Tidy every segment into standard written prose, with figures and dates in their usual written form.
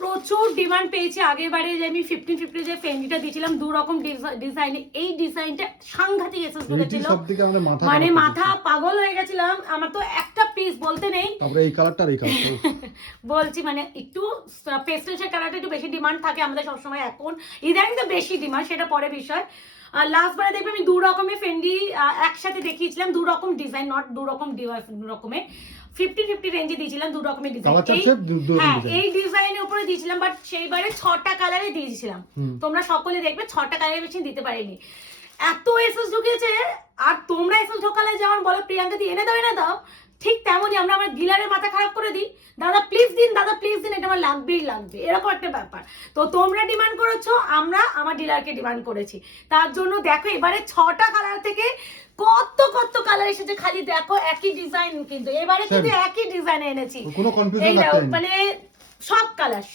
প্রচুর ডিমান্ড পেয়েছি। আগের বারে যে আমি 1550 যে ফেন্ডিটা দিয়েছিলাম 2 রকম ডিজাইনে, এই ডিজাইনটা সাংঘাতিক এসেস ঢুকেছিল, মানে মাথা পাগল হয়ে গেছিলাম। আমার তো একটা পিস বলতে নেই, তারপরে এই কালারটা আর এই কালারটা বলছি মানে একটু পেস্টেল শেড কালারটা একটু বেশি ডিমান্ড থাকে আমাদের সবসময়, এখন ইদানিং তো বেশি ডিমান্ড, সেটা পরে বিষয়। লাস্ট বারে দেখবে আমি 2 রকমের ফেন্ডি একসাথে দেখিয়েছিলাম, 2 রকম ডিজাইন, নট 2 রকম রকমের 50-50 রেঞ্জে দিয়েছিলাম 2 রকমের ডিজাইন। হ্যাঁ, এই ডিজাইনের উপরে দিয়েছিলাম, বাট সেইবারে 6টা কালারে দিয়েছিলাম। তোমরা সকলে দেখবে 6টা কালারের বেশি দিতে পারিনি। এত এসএস ঢুকেছে, আর তোমরা এসএস ঢোকালে যেমন বলো প্রিয়াঙ্কা দি এনে দাও, ঠিক তেমনই আমরা আমার ডিলারের মাথা খারাপ করে দিই, দাদা প্লিজ দিন, দাদা প্লিজ দিন, এটা আমার লাগবেই লাগবে, এরকম একটা ব্যাপার। তো তোমরা ডিমান্ড করেছো, আমরা আমার ডিলারকে ডিমান্ড করেছি, তার জন্য দেখো এবারে 6টা কালার থেকে কত কত কালার এসেছে, খালি দেখো একই ডিজাইন, কিন্তু এবারে কিন্তু একই ডিজাইন এনেছি, মানে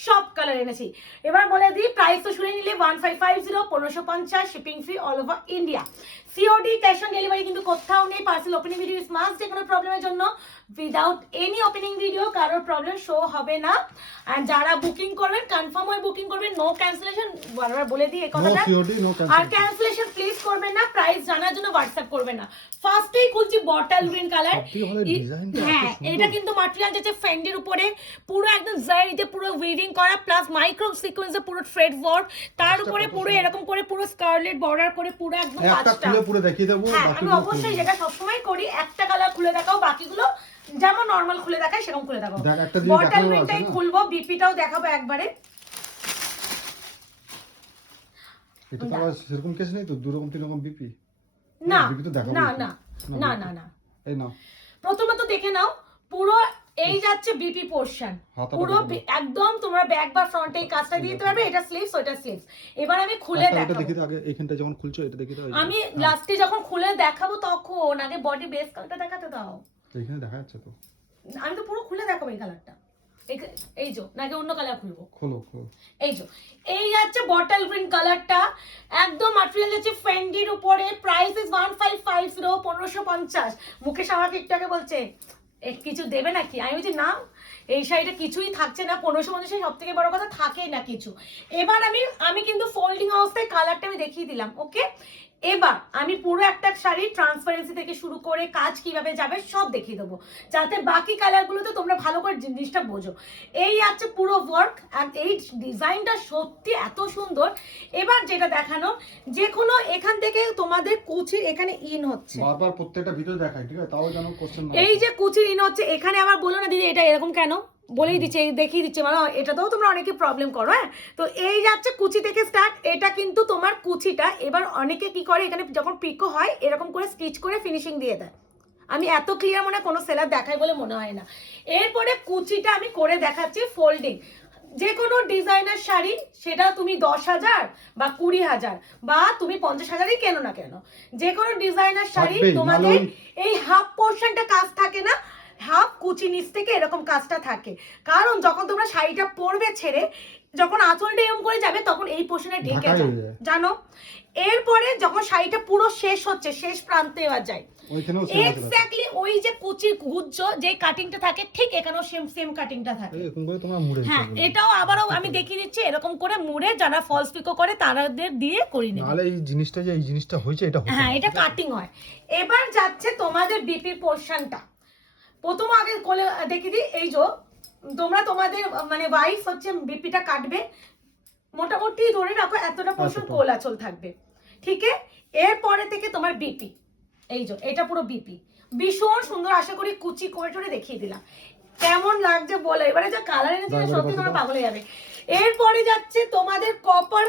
সব কালার এনেছি। এবার বলে দিই প্রাইস তো শুনে নিলে 1550, 1550, shipping free all over India, COD, cash on delivery কিন্তু কোথাও নেই। Parcel opening video is must, যে কোনো প্রবলেমের জন্য উইদাউট এনি ওপেনিং ভিডিও কারোর প্রবলেম শো হবে না। এন্ড যারা বুকিং করবেন কনফার্ম হয়ে বুকিং করবেন, নো ক্যান্সেলেশন, বারবার বলে দিই এই কথাটা, আর ক্যান্সেলেশন প্লিজ করবেন না, প্রাইস জানার জন্য হোয়াটসঅ্যাপ করবেন না। ফার্স্টেই খুলছি বটল গ্রিন কালার, হ্যাঁ এটা কিন্তু ম্যাটেরিয়াল যাচ্ছে ফেন্ডির উপরে পুরো একদম জারিতে পুরো উইভিং করা, প্লাস মাইক্রো সিকোয়েন্সে পুরো থ্রেড ওয়ার্ক, তার উপরে পুরো এরকম করে পুরো স্কারলেট বর্ডার করে পুরো একদম কাজটা পুরো দেখিয়ে দেব। আমি অবশ্যই যেটা সবসময় করি, একটা কালার খুলে দেখাও, বাকিগুলো যেমন নরমাল খুলে দেখাই সেরকম খুলে দেখাও। বটল গ্রিনটাই খুলবো, বিপিটাও দেখাবো একবারে। এটা তো আবার সেরকম কেস নেই তো, 2 রকম 3 রকম বিপি না না না না না না, এই নাও প্রথমত দেখে নাও পুরো এই যাচ্ছে বিপি পোরশন, পুরো একদম তোমরা ব্যাক বা ফ্রন্টে এই কাজটা দিয়ে দিতে পারবে, এটা স্লিভস ওটা স্লিভস। এবার আমি খুলে দেখাবো, এটা দেখি আগে এইখানটা যখন খুলছো এটা দেখি দাও, আমি লাস্টে যখন খুলে দেখাবো তখন আগে বডি বেস কালারটা দেখাতে দাও। এইখানে দেখা যাচ্ছে তো, আমি তো পুরো খুলে দেখাবো এই কালারটা, এই যে নাকি অন্য কালার খুলবো, খোলো এই যে এই যাচ্ছে বটল গ্রিন কালারটা, একদম ম্যাটেরিয়াল যাচ্ছে ফেন্ডির উপরে, প্রাইস ইজ 1550, 1550। মুকেশ আমাকে একটু আগে বলছে কিছু দেবে নাকি, আমি বলছি না এই শাড়িটা কিছুই থাকছে না, 1550 সব থেকে বড় কথা থাকেই না কিছু। এবার আমি কিন্তু ফোল্ডিং অবস্থায় কালারটা আমি দেখিয়ে দিলাম, ওকে। এবার আমি পুরো একটা শাড়ি ট্রান্সপারেন্সি থেকে শুরু করে কাজ কিভাবে যাবে সব দেখিয়ে দেবো, যাতে বাকি কালারগুলোতে তোমরা ভালো করে জিনিসটা বোঝো। এই আছে পুরো ওয়ার্ক, আর এই ডিজাইনটা সত্যি এত সুন্দর। এবার যেটা দেখানো, যে কোনো এখান থেকে তোমাদের কুচির এখানে ইন হচ্ছে, বারবার প্রত্যেকটা ভিডিও দেখাই, ঠিক আছে, তাও যেন কোশ্চেন না, এই যে কুচির ইন হচ্ছে এখানে, আবার বলো না দিদি এটা এরকম কেন, বলেই দিচ্ছে দেখিয়ে দিচ্ছে, মানে এটাতেও তোমরা অনেকে প্রবলেম করো। হ্যাঁ, তো এই যাচ্ছে কুচি থেকে স্টার্ট, এটা কিন্তু তোমার কুচিটা। এবার অনেকে কি করে এখানে যখন পিকো হয় এরকম করে স্টিচ করে ফিনিশিং দিয়ে দেয়, আমি এত ক্লিয়ার মনে কোনো সেলার দেখাই বলে মনে হয় না। এরপরে কুচিটা আমি করে দেখাচ্ছি ফোল্ডিং, যে কোনো ডিজাইনার শাড়ি সেটা তুমি 10,000 বা 20,000 বা তুমি 50,000ই কেনো না কেন, যে কোনো ডিজাইনার শাড়ি তোমাদের এই হাফ পোর্শনটা কাজ থাকে না, হাফ কুচি নিচ থেকে এরকম কাজটা থাকে, কারণ যখন তোমরা শাড়িটা পরবে ছেড়ে যখন আঁচলটা এরকম করে যাবে তখন এই পোর্শনে ঢেকে যায়, জানো। এরপরে যখন শাড়িটা পুরো শেষ হচ্ছে, শেষ প্রান্তে এবার যায়, এক্স্যাক্টলি ওই যে কুচির গুজ্জ যে কাটিংটা থাকে ঠিক এখানেও সেম কাটিংটা থাকে, হ্যাঁ এটাও আবারও আমি দেখিয়ে দিচ্ছি, এরকম করে মুড়ে যারা ফলস পিকো করে তাদের দিয়ে করি না, তাহলে এই জিনিসটা হয়েছে এটা, হ্যাঁ এটা কাটিং হয়। এবার যাচ্ছে তোমাদের বিপি পোর্শনটা, প্রথম আগে কোলে দেখিয়ে দিই, এই যে তোমরা তোমাদের মানে ওয়াইফ হচ্ছে বিপিটা কাটবে, মোটামুটি ধরে রাখো এতটা পোর্শন কোল আঁচল থাকবে, ঠিক আছে। এরপরে থেকে তোমার বিপি, এই যে এটা পুরো বিপি, ভীষণ সুন্দর, আশা করি কুচি করে দেখিয়ে দিলাম, কেমন লাগছে বলো। এবারে যা কালার এনেছে সত্যি তোমরা পাগল হয়ে যাবে। এরপরে যাচ্ছে তোমাদের কপার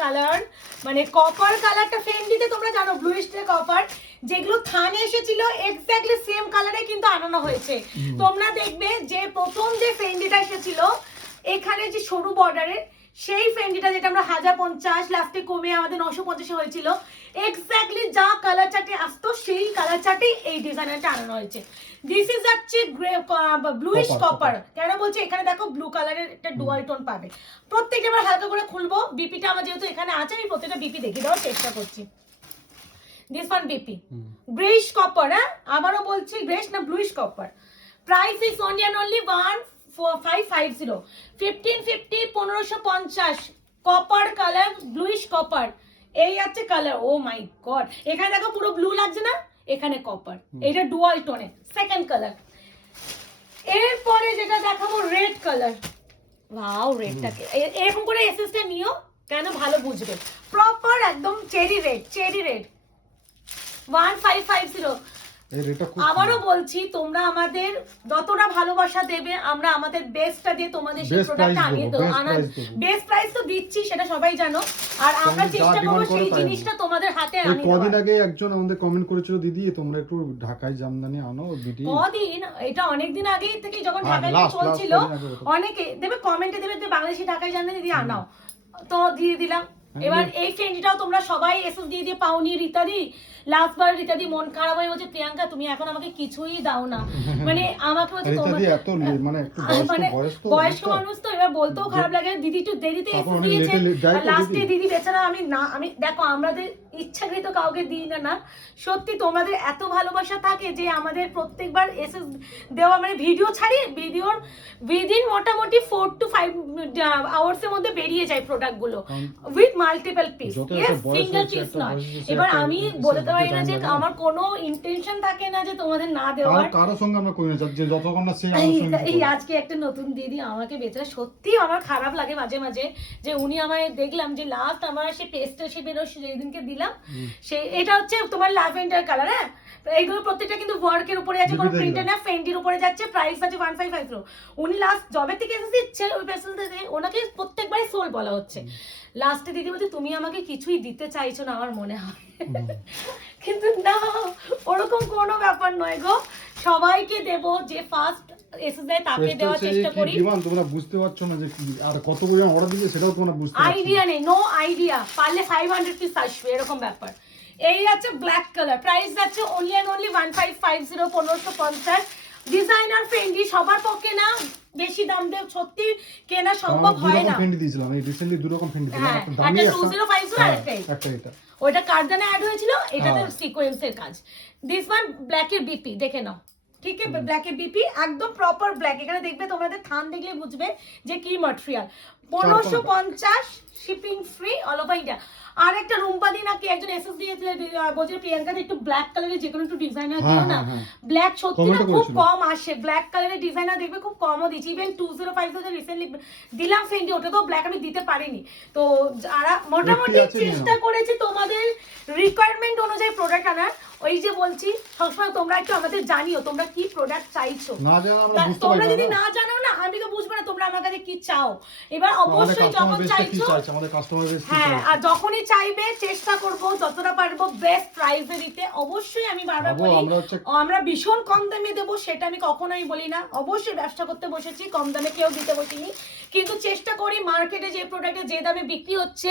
কালার, মানে কপার কালারটা ফেন্ডিতে তোমরা জানো ব্লুইশ কপার, যেগুলো থানে এসেছিল এক্স্যাক্টলি সেম কালারে কিন্তু আনানো হয়েছে। তোমরা দেখবে যে প্রথম যে ফেন্ডিটা এসেছিল এখানে যে সরু বর্ডারের, সেই ফেন্ডিটা যেটা আমরা 1050 লাস্টে কমে আমাদের 950 হয়েছিল, এক্স্যাক্টলি যা কালার চার্টে আসতো সেই কালার চার্টে এই ডিজাইনটা আনানো হয়েছে। দিস ইজ যাচ্ছে ব্লুইশ কপার, কেন বলছি এখানে দেখো ব্লু কালারের একটা ডুয়াল টোন পাবে। প্রত্যেকটা আমরা হালকা করে খুলবো, বিপিটা আমার যেহেতু এখানে আছে আমি প্রত্যেকটা বিপি দেখিয়ে দেওয়ার চেষ্টা করছি। This one BP greyish copper, হ্যাঁ আবারও বলছি গ্রেইশ না bluish copper, price is only 1 550 1550 1550 copper colour, bluish copper, এই আছে কালার। ও মাই গড, এখানে দেখো পুরো ব্লু লাগছে না, এখানে কপার, এটা ডুয়াল টোনে সেকেন্ড কালার। এরপরে যেটা দেখাবো রেড কালার। ওয়াও, রেডটাকে এরকম করে এসএসটা নিও, কেন ভালো বুঝবে। প্রপার একদম চেরি রেড, চেরি রেড 1550। এই রেটটা খুব আবারও বলছি, তোমরা আমাদের যতটা ভালোবাসা দেবে, আমরা আমাদের বেস্টটা দিয়ে তোমাদের সেই Best প্রোডাক্টটা price আনিয়ে দেবো, দেবো। best price দেবো। বেস্ট প্রাইস তো দিচ্ছি, সেটা সবাই জানো, আর আমরা তোমরা যা চেষ্টা করবো demand করো সেই তাই জিনিসটা তোমাদের হাতে এই আনিয়ে কদিন দেওয়ার। আগে একজন আমাদের কমেন্ট করেছিল, দিদি তোমরা একটু ঢাকায় জামদানি আনো বিটি। কদিন, এটা অনেকদিন আগেই থেকে যখন হ্যাঁ, ঢাকায় last চলছিল, কদিন আগে ওটা। অনেকে দেবে কমেন্টে দেবে যে বাংলাদেশি ঢাকায় জানলে দিদি আনাও, তো দিয়ে দিলাম। হ্যাঁ, এবার এই ফ্রেন্ডটাও তোমরা সবাই এসএস দিয়ে দিয়ে পাওনি। রীতাদি লাস্ট বার রীতাদি মন খারাপ হয়ে বলছে, প্রিয়াঙ্কা তুমি এখন আমাকে কিছুই দাও না, মানে আমাকে বলছে তোমার রিতাদি এত মানে একটু মানে বয়স্ক বয়স্ক মানুষ তো, এবার বলতেও খারাপ লাগে, দিদি একটু দেরিতে তারপর এসে অনেক দিয়েছে, late দেয় তো লাস্টে দিদি। দিদি বেচারা, আমি দেখো আমাদের ইচ্ছাকৃত কাউকে দিই না, না সত্যি তোমাদের এত ভালোবাসা থাকে যে আমাদের প্রত্যেকবার এসে দেওয়া, মানে ভিডিও ছাড়ি, ভিডিওর উইদিন মোটামুটি 4 to 5 আওয়ার্সের মধ্যে বেরিয়ে যায় প্রোডাক্টগুলো উইথ মাল্টিপল পিস, যত ইয়েস একটা বয়স সিঙ্গেল হয়েছে, পিস একটা নয়। বয়স হয়েছে, এবার একটা আমি essence বলতে পারি দিতে না যে time লাগে না। আমার কোনো ইন্টেনশন থাকে না যে তোমাদের না দেওয়ার। কারোর সঙ্গে আমরা করি না, যে যতক্ষণ না সেই আমার সঙ্গে এই আজকে একটা নতুন দিদি আমাকে বেচারা, সত্যি আমার খারাপ লাগে মাঝে মাঝে যে উনি আমায় দেখলাম যে লাস্ট আমার সেই পেস্টেল শেপেরও যেদিনকে দিলাম, সে এটা হচ্ছে তোমার ল্যাভেন্ডার কালার। হ্যাঁ, এইগুলো প্রত্যেকটা কিন্তু ওয়ার্কের উপরে আছে, কোনো বিবিধ প্রিন্টার এগুলো। না, ফেন্ডির উপরে যাচ্ছে, প্রাইস আছে 1550। উনি লাস্ট জবের থেকে এসে দিচ্ছে ওই পেস্টেল থেকে, ওনাকে প্রত্যেকবারই সোল বলা হচ্ছে। লাস্টে দিদি বলছে তুমি আমাকে কিছুই দিতে চাইছো না আমার মনে হয়, কিন্তু না, ওরকম কোনো ব্যাপার নয় গো, সবাইকে দেব, যে ফার্স্ট এসে যায় তাকে দেওয়ার চেষ্টা করি। ডিমান্ড তোমরা বুঝতে পারছো না যে কি আর কত পরিমাণ অর্ডার দিয়েছে সেটাও তোমরা বুঝতে পারছো না। আইডিয়া নেই, নো আইডিয়া, পারলে 500 পিস আসবে এরকম ব্যাপার। এই আছে ব্ল্যাক কালার, প্রাইস যাচ্ছে only and only 1550 1550। Designer friendly, সবার পক্ষে না বেশি দাম দিয়ে সত্যি কেনা সম্ভব হয় না। ফেন্ডি দিয়েছিলাম, এই রিসেন্টলি দুই রকম ফেন্ডি দিলাম, হ্যাঁ, একটা দামি একটা 2050 আর একটা এই। একটা এটা। ওইটা কার্ডানে অ্যাড হয়েছিল, এটাতে হ্যাঁ। সিকোয়েন্সের কাজ। দিস ওয়ান ব্ল্যাকের বিপি দেখে নাও, ঠিক আছে, ব্ল্যাকের বিপি একদম প্রপার ব্ল্যাক। এখানে দেখবে তোমাদের থান দেখলে বুঝবে যে কি material. 1550 shipping free all over India. আর একটা রুম্পাদি নাকি একজন এসএস দিয়েছিল, বলছে প্রিয়াঙ্কা একটু ব্ল্যাক কালারের যে কোনো একটু ডিজাইনার দিও না, ব্ল্যাক সত্যি না খুব কম আসে, ব্ল্যাক কালারের ডিজাইনার দেখবে খুব কমও দিচ্ছি। ইভেন 2050 রিসেন্টলি দিলাম ফেন্ডি, ওটা তো ব্ল্যাক আমি দিতে পারিনি। তো যারা মোটামুটি চেষ্টা করেছি তোমাদের রিকোয়ারমেন্ট অনুযায়ী প্রোডাক্ট আনার, ওই যে বলছি সবসময় তোমরা একটু আমাদের জানিও তোমরা কি প্রোডাক্ট চাইছো, না জানা আমরা বুঝতে তোমরা পারি যদি না। না জানো না আমি তো বুঝবো না তোমরা আমার কাছে কি চাও। এবার অবশ্যই যখন চাইছো, আমাদের কাস্টমার বেস হ্যাঁ, আর যখনই চাইবে চেষ্টা করব যতটা পারবো বেস্ট প্রাইসে দিতে। অবশ্যই আমি বারবার বলি আমরা ভীষণ কম দামে দেবো, সেটা আমি কখনোই বলি না। অবশ্যই ব্যবসা করতে বসেছি, কম দামে কেউ দিতে বসিনি, কিন্তু চেষ্টা করি মার্কেটে যে প্রোডাক্টে যে দামে বিক্রি হচ্ছে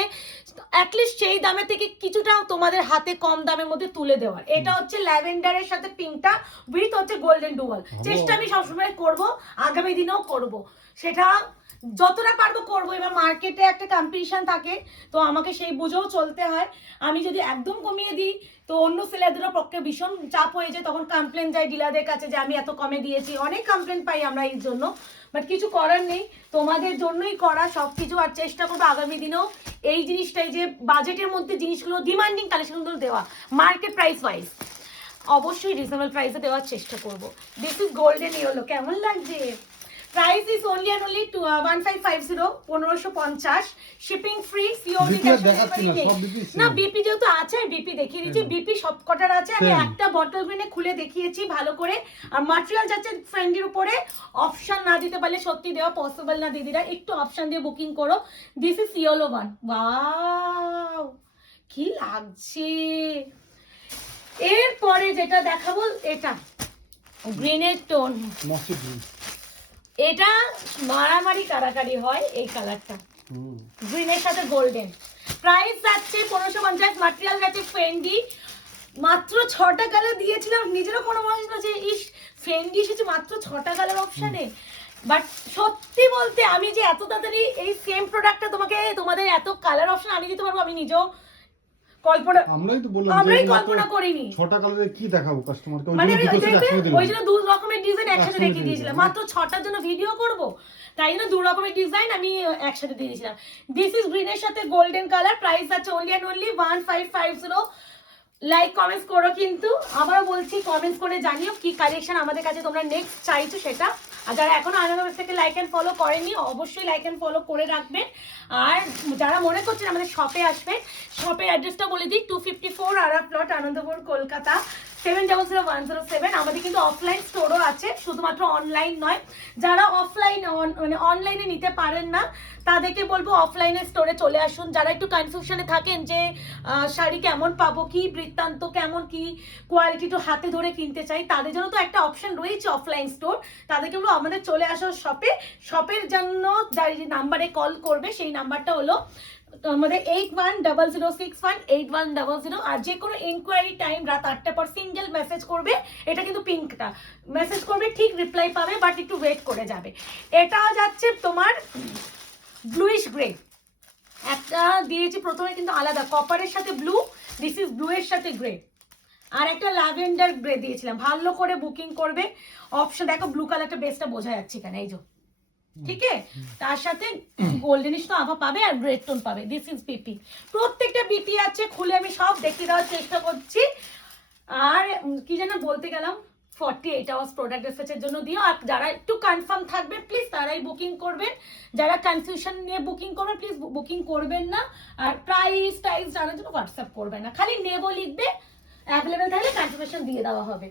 অ্যাটলিস্ট সেই দামে থেকে কিছুটা তোমাদের হাতে কম দামের মধ্যে তুলে দেওয়ার। এটা হচ্ছে ল্যাভেন্ডারের সাথে পিঙ্কটা উইথ হচ্ছে গোল্ডেন ডুয়াল। চেষ্টা আমি সবসময় করব, আগামী দিনেও করব, সেটা যতটা পারবো করবো। এবার মার্কেটে একটা কম্পিটিশন থাকে, তো আমাকে সেই বুঝেও চলতে হয়। আমি যদি একদম কমিয়ে দিই তো অন্য সেলারদের পক্ষে ভীষণ চাপ হয়ে যায়, তখন কমপ্লেন যায় ডিলারদের কাছে যে আমি এত কমে দিয়েছি, অনেক কমপ্লেন পাই আমরা এই জন্য। বাট কিছু করার নেই, তোমাদের জন্যই করা সবকিছু। আর চেষ্টা করবো আগামী দিনেও এই জিনিসটাই, যে বাজেটের মধ্যে জিনিসগুলো ডিমান্ডিং কালেকশনগুলো দেওয়া, মার্কেট প্রাইস ওয়াইজ অবশ্যই রিজনেবল প্রাইসে দেওয়ার চেষ্টা করবো। দিস ইজ গোল্ডেন ইয়েলো, কেমন লাগছে? Price is only and only 1550 1550 shipping free COD না। বিপি যেহেতু আছে বিপি দেখিয়ে দিচ্ছি, বিপি সব কটার আছে। আমি একটা বটল গ্রিনে খুলে দেখিয়েছি ভালো করে। আর ম্যাটেরিয়াল যাচ্ছে ফ্রেন্ডের উপরে, অপশন না দিতে পারলে সত্যি দেওয়া পসিবল না। দিদিরা একটু অপশন দিয়ে বুকিং করো। This is yellow one, wow কি লাগছে। এরপরে যেটা দেখাবো এটা গ্রিনের টোন, এটা মারামারি কারাকারি হয় এই কালারটা, গ্রিনের সাথে গোল্ডেন। প্রাইস যাচ্ছে 1550, ম্যাটেরিয়াল যাচ্ছে ফেন্ডি। মাত্র 6টা কালার দিয়েছিলাম, নিজেরও কোনো মনে হচ্ছিল যে ইস ফেন্ডি এসেছে মাত্র 6টা কালার অপশানে। বাট সত্যি বলতে আমি যে এত তাড়াতাড়ি এই সেম প্রোডাক্টটা তোমাদের এত কালার অপশন আনিয়ে দিতে পারবো আমি নিজেও কল্পনা আমরাই তো বললাম আমরাই যে কল্পনা করিনি। 6টা কালারে কি দেখাবো কাস্টমারকে, ওই মানে জন্য দুটো সেট একসাথে দিলাম। ওই জন্য দু রকমের ডিজাইন একসাথে একসাথে রেখে দিয়ে দিয়েছিলাম, দিলাম। মাত্র 6টার জন্য ভিডিও করব, তাই জন্য দু রকমের ডিজাইন আমি একসাথে দিয়ে দিয়েছিলাম। দিস ইজ গ্রিনের সাথে গোল্ডেন কালার, প্রাইস আছে only and only 1550। Like comments করো, কিন্তু আবারও বলছি কমেন্টস করে জানিও কি কালেকশন আমাদের কাছে তোমরা নেক্সট চাইছো সেটা। আর যারা এখনো আনন্দবাজার থেকে লাইক অ্যান্ড ফলো করেনি অবশ্যই লাইক অ্যান্ড ফলো করে রাখবেন। আর যারা মনে করছেন আমাদের শপে আসবে, শপের অ্যাড্রেসটা বলে দিই, 254 আরা প্লট, আনন্দপুর, কলকাতা 700107। আমাদের কিন্তু অফলাইন স্টোরও আছে, শুধুমাত্র অনলাইন নয়। যারা অফলাইন মানে অনলাইনে নিতে পারেন না তাদেরকে বলবো অফলাইনে স্টোরে চলে আসুন। যারা একটু কনফিউশনে থাকেন যে শাড়ি কেমন পাবো, কি বৃত্তান্ত, কেমন কি কোয়ালিটি, তো হাতে ধরে কিনতে চাই, তাদের জন্য তো একটা অপশন রয়েছে অফলাইন স্টোর। তাদেরকে বলবো আমাদের চলে আসো শপে। শপের জন্য যার যে নাম্বারে কল করবে সেই নাম্বারটা হলো আমাদের 8100618100। আর যে কোনো ইনকোয়ারি টাইম রাত 8টার পর সিঙ্গেল মেসেজ করবে, এটা কিন্তু পিঙ্কটা মেসেজ করবে, ঠিক রিপ্লাই পাবে, বাট একটু ওয়েট করে যাবে। এটা যাচ্ছে তোমার ব্লুইশ গ্রে, একটা দিয়েছি প্রথমে কিন্তু আলাদা, কপারের সাথে ব্লু, দিস ইজ ব্লু এর সাথে গ্রে, আর একটা ল্যাভেন্ডার গ্রে দিয়েছিলাম। ভালো করে বুকিং করবে। অপশন দেখো, ব্লু কালারটা বেসটা বোঝা যাচ্ছে এখানে, এই যে, ঠিক আছে, তার সাথে গোল্ডেনিশ তো আভা পাবে আর রেড টোন পাবে। দিস ইজ বিপি, প্রত্যেকটা বিপি আছে, খুলে আমি সব দেখিয়ে দেওয়ার চেষ্টা করছি। আর কি যেন বলতে গেলাম, 48 আওয়ার্স প্রোডাক্ট ডিসপ্যাচের জন্য দিও। আর যারা একটু কনফার্ম থাকবে প্লিজ তারাই বুকিং করবেন, যারা কনফিউশন নিয়ে বুকিং করবেন প্লিজ বুকিং করবেন না। আর প্রাইস জানার জন্য হোয়াটসঅ্যাপ করবেন না, খালি নেবো লিখবে, অ্যাভেলেবেল থাকলে কনফার্মেশন দিয়ে দেওয়া হবে।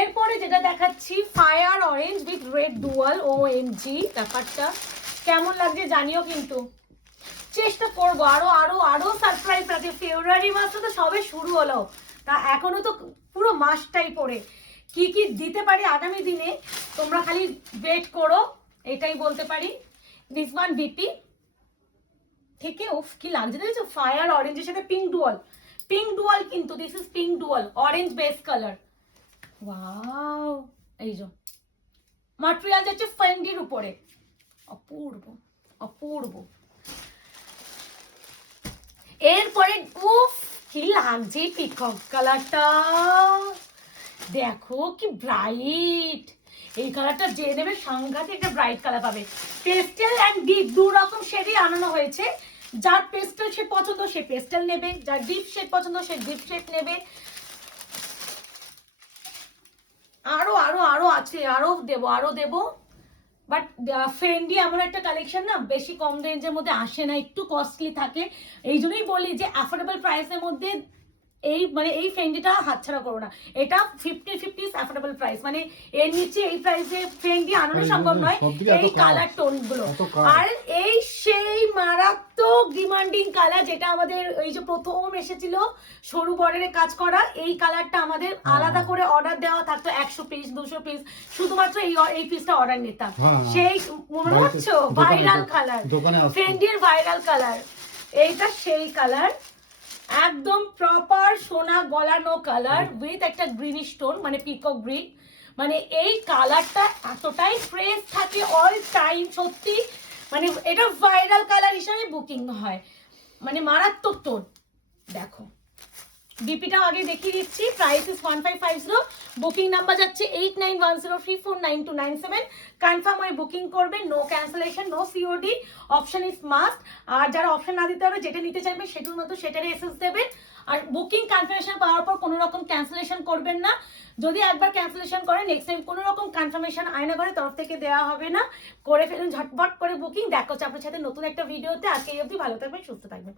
এরপরে যেটা দেখাচ্ছি fire orange with red dual, OMG ব্যাপারটা কেমন লাগছে জানিও, কিন্তু চেষ্টা করবো আরো আরো আরো সারপ্রাইজ আছে। ফেব্রুয়ারি মাস তো সবে শুরু হলো, তা এখনো তো পুরো মাসটাই পড়ে, কি কি দিতে পারি আগামী দিনে তোমরা খালি ওয়েট করো, এটাই বলতে পারি। দিস ওয়ান বিপি থেকে উফ কি লাগছে দেখেছো, ফায়ার অরেঞ্জের সাথে পিঙ্ক ডুয়াল কিন্তু this is pink dual, orange base colour. Wow, এই যে ম্যাটেরিয়াল যাচ্ছে ফেন্ডির উপরে, অপূর্ব অপূর্ব। এরপরে উফ কি লাগছে পিকক কালারটা, দেখো কি ব্রাইট, এই কালারটা যে নেবে সাংঘাতিক একটা ব্রাইট কালার পাবে। পেস্টেল অ্যান্ড ডিপ দু রকম শেডই আনানো হয়েছে, যার পেস্টেল শেড পছন্দ সে পেস্টেল নেবে, যার ডিপ শেড পছন্দ সে ডিপ শেড নেবে। আরো আরো আরো আছে, আরো দেবো, বাট ফেন্ডি এমন একটা কালেকশন না, বেশি কম রেঞ্জের মধ্যে আসে না, একটু কস্টলি থাকে। এই জন্যই বলি যে অ্যাফোর্ডেবল প্রাইসের মধ্যে এই ফেন্ডিটা হাতছাড়া করো না। এটা 50 অ্যাফোর্ডেবল প্রাইস, মানে এর নিচে এই প্রাইসে ফেন্ডি আনানো সম্ভব নয়, এই কালার টোন গুলো। আর এই সেই মারাত্মক ডিমান্ডিং কালার, যেটা আমাদের এই যে প্রথম এসেছিল সরু বর্ডারে কাজ করা, এই কালারটা আমাদের আলাদা করে অর্ডার দেওয়া থাকতো 100 পিস 200 পিস, শুধুমাত্র এই পিসটা অর্ডার নিতাম। সেই মনে হচ্ছে ভাইরাল কালার, ফেন্ডির ভাইরাল কালার, এইটা সেই কালার, একদম প্রপার সোনা গলানো কালার উইথ একটা গ্রিনিশ টোন, মানে পিকক গ্রিন। মানে এই কালারটা এতটাই ফ্রেশ থাকে অল টাইম, সত্যি মানে এটা ভাইরাল কালার হিসাবে বুকিং হয়, মানে মারাত্মক টোন। দেখো ডিপিটাও আগে দেখিয়ে দিচ্ছি, প্রাইস ইজ 1550, বুকিং নাম্বার যাচ্ছে 8910349297। কনফার্ম হয়ে বুকিং করবে, no cancellation, no COD, option is must. আর যারা অপশন না দিতে হবে, যেটা নিতে চাইবে সেটার মতো সেটারই এসএস দেবেন। আর বুকিং কনফার্মেশন পাওয়ার পর কোনো রকম ক্যান্সেলেশন করবেন না, যদি একবার ক্যান্সেলেশন করেন নেক্সট টাইম কোনো রকম কনফার্মেশন আয়নাঘরের তরফ থেকে দেওয়া হবে না। করে ফেলুন ঝটপট করে বুকিং। দেখা হচ্ছে আপনার সাথে নতুন একটা ভিডিওতে, আজকে এই অবধি, ভালো থাকবেন সুস্থ থাকবেন।